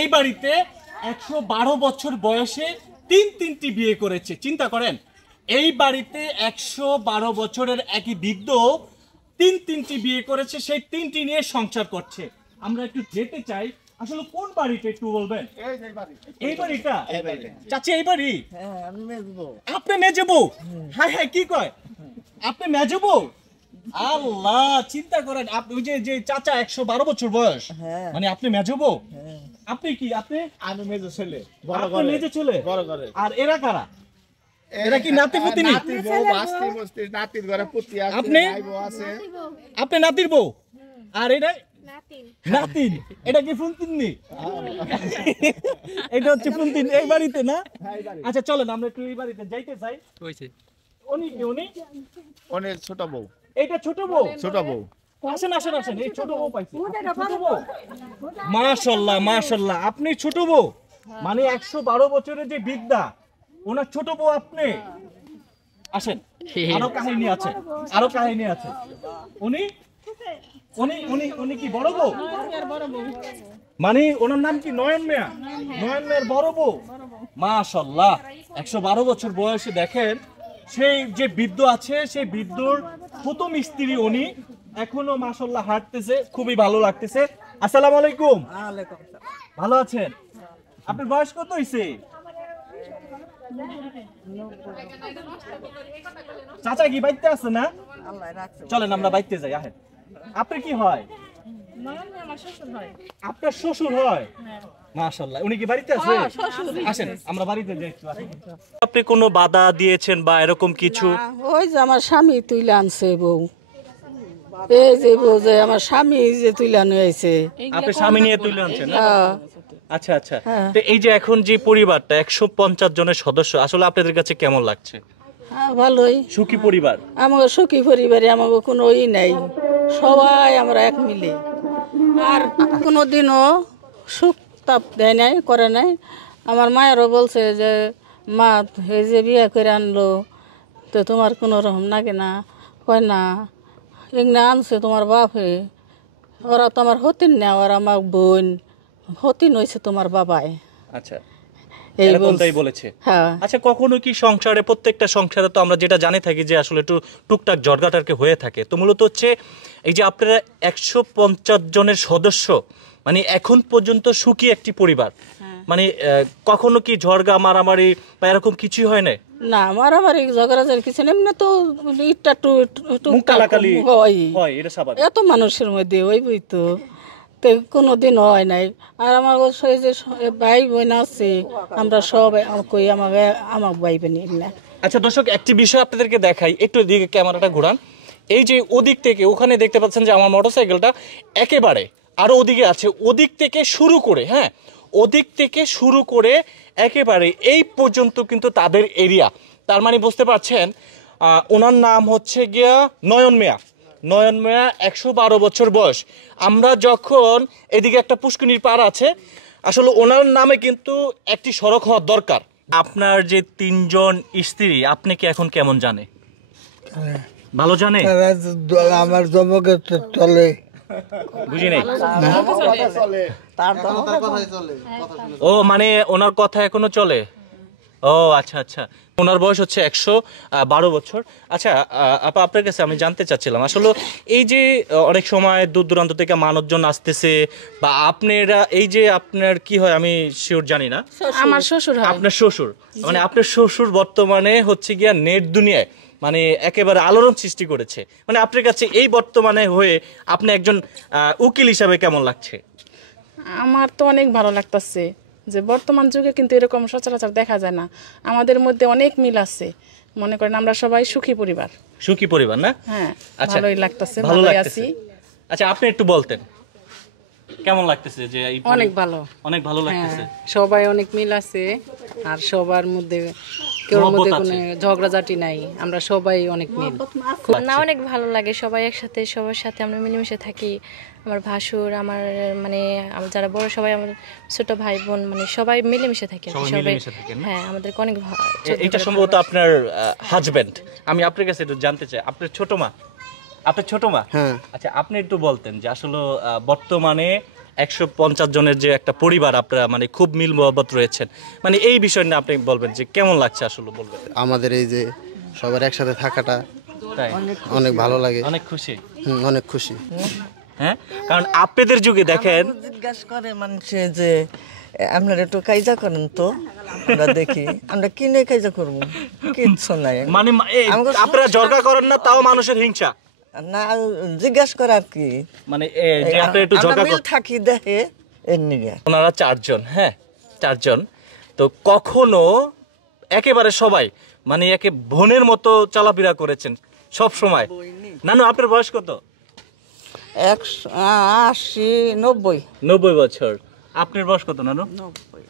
এই বাড়িতে 112 বছর বয়সে তিনটি বিয়ে করেছে। চিন্তা করেন, এই বাড়িতে 112 বছরের একই বৃদ্ধ তিনটি বিয়ে করেছে, সেই তিনটি নিয়ে সংসার করছে। আমরা একটু যেতে চাই, আসলে কোন বাড়িটা একটু বলবেন? এই বাড়িটা। চাচি এই বাড়ি? আপনি মেজে বউ? হ্যাঁ হ্যাঁ, কি কয় আপনি মেজে বউ? আল্লাহ, চিন্তা করেন, আপনি ওই যে চাচা 112 বছর বয়স, মানে আপনি মেজে বউ? আপনি কি? আমি মেজো ছেলে, মেজে ছেলে। বড় করে। আর এরা কারা? এরা কি নাতি পুতি? নাতির ঘরে পুতি আছে, আপনি? ভাই বউ আছে। আপনি নাতির বউ? আর এটা নাতিন? এটা কি ফুনতিননি? এটা হচ্ছে ফুনতিন এই বাড়িতে না? আচ্ছা চলেন আমরা একটু এই বাড়িতে যাইতে চাই। উনি কি? উনি ছোট বউ। এইটা ছোট বউ? ছোট বউ। আসেন আসেন আসেন, এই ছোট বউ পাইছি। ছোট বউ, মাশাআল্লাহ মাশাআল্লাহ, আপনি ছোট বউ? মানে 112 বছরের যে বিদ্যা, ওনার ছোট বউ আপনি? আসেন, আরো কাহিনী আছে, আরো কাহিনী আছে। উনি উনি উনি উনি কি বড় বউ? মানে ওনার নাম কি? নয়ন মিয়া? নয়ন মিয়ার বড় বউ? মাশাআল্লাহ, 112 বছর বয়সে দেখেন সেই যে বৃদ্ধ আছে, সেই বৃদ্ধর প্রথম স্ত্রী উনি, এখনো মাশাআল্লাহ হাঁটতেছে, খুবই ভালো লাগতেছে। আসসালামু আলাইকুম। ভালো আছেন? আপনার বয়স কত হইছে? চাচা কি বাইতে আছে না? চলেন আমরা বাইতে যাই। আহেন। আপনি কি হয়? আপনার শ্বশুর হয়? মাশাআল্লাহ, উনি কি বাড়িতে আছে? আসেন আমরা বাড়িতে যাই। আপনি কোনো বাধা দিয়েছেন বা এরকম কিছু? ওই যে আমার স্বামী তুইলে আনছে বউ, এই যে বউ যে আমার স্বামী যে তুইলে আনছে। আপনি স্বামী নিয়ে তুলে আনছেন? আচ্ছা আচ্ছা। তো এই যে এখন যে পরিবারটা 150 জনের সদস্য, আসলে আপনাদের কাছে কেমন লাগছে? ভালোই, সুখী পরিবার। আমাকে সুখী পরিবারে আমাকে কোনো ই নাই, সবাই আমরা এক মিলে। আর কোনোদিনও সুখ তাপ দেয় নাই, করে নাই। আমার মায়েরও বলছে যে মা এই যে বিয়ে করে আনলো তো তোমার কোনো রকম লাগে না? কয় না, এগুলো আনছে তোমার বাপে, ওরা তো আমার হতিন না, ওরা আমার বোন হতিন হয়েছে তোমার বাবাই। আচ্ছা, এরকমটাই বলেছে। হ্যাঁ। আচ্ছা, কখনো কি সংসারে, প্রত্যেকটা সংসারে তো আমরা যেটা জানি থাকি যে আসলে একটু টুকটাক ঝড়ঝাটারকে হয়ে থাকে, তো মূলত হচ্ছে এই যে আপনারা 150 জনের সদস্য, মানে এখন পর্যন্ত সুখী একটি পরিবার, মানে কখনো কি ঝড়গা মারামারি বা এরকম কিছুই হয় না? না, মারামারি ঝগড়াঝাড়ি কিছু নেই, এমনি তো ইটটা মুকালাকালি হয়, এটা স্বাভাবিক। এত মানুষের মধ্যে ওই বই তো কোনোদিন হয় নাই। আর আমার সেই যে ভাই বোন আছে, আমরা সব কই আমার ভাই বোন না। আচ্ছা দর্শক, একটি বিষয় আপনাদেরকে দেখাই, একটু দিকে ক্যামেরাটা ঘোরান। এই যে ওদিক থেকে ওখানে দেখতে পাচ্ছেন যে আমার মোটরসাইকেলটা একেবারে আরো ওদিকে আছে, ওদিক থেকে শুরু করে, হ্যাঁ, ওদিক থেকে শুরু করে একেবারে এই পর্যন্ত কিন্তু তাদের এরিয়া। তার মানে বুঝতে পারছেন, ওনার নাম হচ্ছে গিয়া নয়ন মিয়া। নয়ন মিয়া 112 বছর বয়স। আমরা যখন এদিকে একটা পুষ্করিণীর পাড় আছে, আসলে ওনার নামে কিন্তু একটি সড়ক হওয়া দরকার। আপনার যে 3 জন স্ত্রী, আপনি কি এখন কেমন জানে? ভালো জানে? আমার জমকে চলে, বুঝি নাই। ও মানে ওনার কথা এখনো চলে? ও আচ্ছা আচ্ছা। ওনার বয়স হচ্ছে 112 বছর। আচ্ছা আপা, আপনার কাছে আমি জানতে চাচ্ছিলাম, আসলে এই যে অনেক সময় দূর দূরান্ত থেকে মানুষজন আসতেছে, বা আপনারা এই যে আপনার কি হয় আমি শিওর জানি না। আমার শ্বশুর হয়। আপনার শ্বশুর, মানে আপনার শ্বশুর বর্তমানে হচ্ছে গিয়া নেট দুনিয়ায় মানে একেবারে আলোড়ন সৃষ্টি করেছে। মানে আপনার কাছে এই বর্তমানে হয়ে আপনি একজন উকিল হিসাবে কেমন লাগছে? আমার তো অনেক ভালো লাগতেছে যে বর্তমান যুগে কিন্তু এরকম সচরাচর দেখা যায় না, আমাদের মধ্যে অনেক মিল আছে। মনে করেন আমরা সবাই সুখী পরিবার। সুখী পরিবার না? হ্যাঁ, আচ্ছা, ভালোই লাগতেছে, ভালো ভালোই লাগতেছে। আছি। আচ্ছা, আপনি একটু বলতেন কেমন লাগতেছে? যে অনেক ভালো, অনেক ভালো লাগতেছে। সবাই অনেক মিল আছে, আর সবার মধ্যে কেউ মধ্যে কোনো ঝগড়াঝাটি নাই, আমরা সবাই অনেক মিল। না, অনেক ভালো লাগে, সবাই একসাথে, সবার সাথে আমরা মিলেমিশে থাকি। আমার ভাসুর, আমার মানে যারা বড় সবাই, আমার ছোট ভাই বোন, মানে সবাই মিলেমিশে থাকি সবাই। হ্যাঁ, আমাদের অনেক ভালো। এটা সম্ভবত আপনার হাজবেন্ড। আমি আপনার কাছে একটু জানতে চাই, আপনার ছোট মা? আপনার ছোট মা? হ্যাঁ। আচ্ছা, আপনি একটু বলতেন যে আসলে বর্তমানে 150 জনের যে একটা পরিবার, আপনারা মানে খুব মিল মহব্বত রয়েছেন, মানে এই বিষয় নিয়ে আপনি বলবেন যে কেমন লাগছে আসলে বলবেন? আমাদের এই যে সবার একসাথে থাকাটা তাই অনেক ভালো লাগে। অনেক খুশি। অনেক খুশি। হ্যাঁ, কারণ আপনাদের যুগে দেখেন জিজ্ঞাসা করে মানুষে যে আপনারা একটু কায়দা করেন তো, আমরা দেখি আমরা কিনে কায়দা করবো, কিচ্ছু নাই। মানে আপনারা ঝগড়া করেন না, তাও মানুষের হিংসা না, জিজ্ঞাসা করে আর কি, মানে যে আপনি একটু ঝগড়া মিল থাকি দেখে এর নিগে। ওনারা 4 জন, হ্যাঁ 4 জন, তো কখনো একেবারে সবাই মানে একে বোনের মতো চলাফেরা করেছেন সব সময়। নানু আপনার বয়স কত? 180, 90। 90 বছর। আপনার বয়স কত নানু? 90।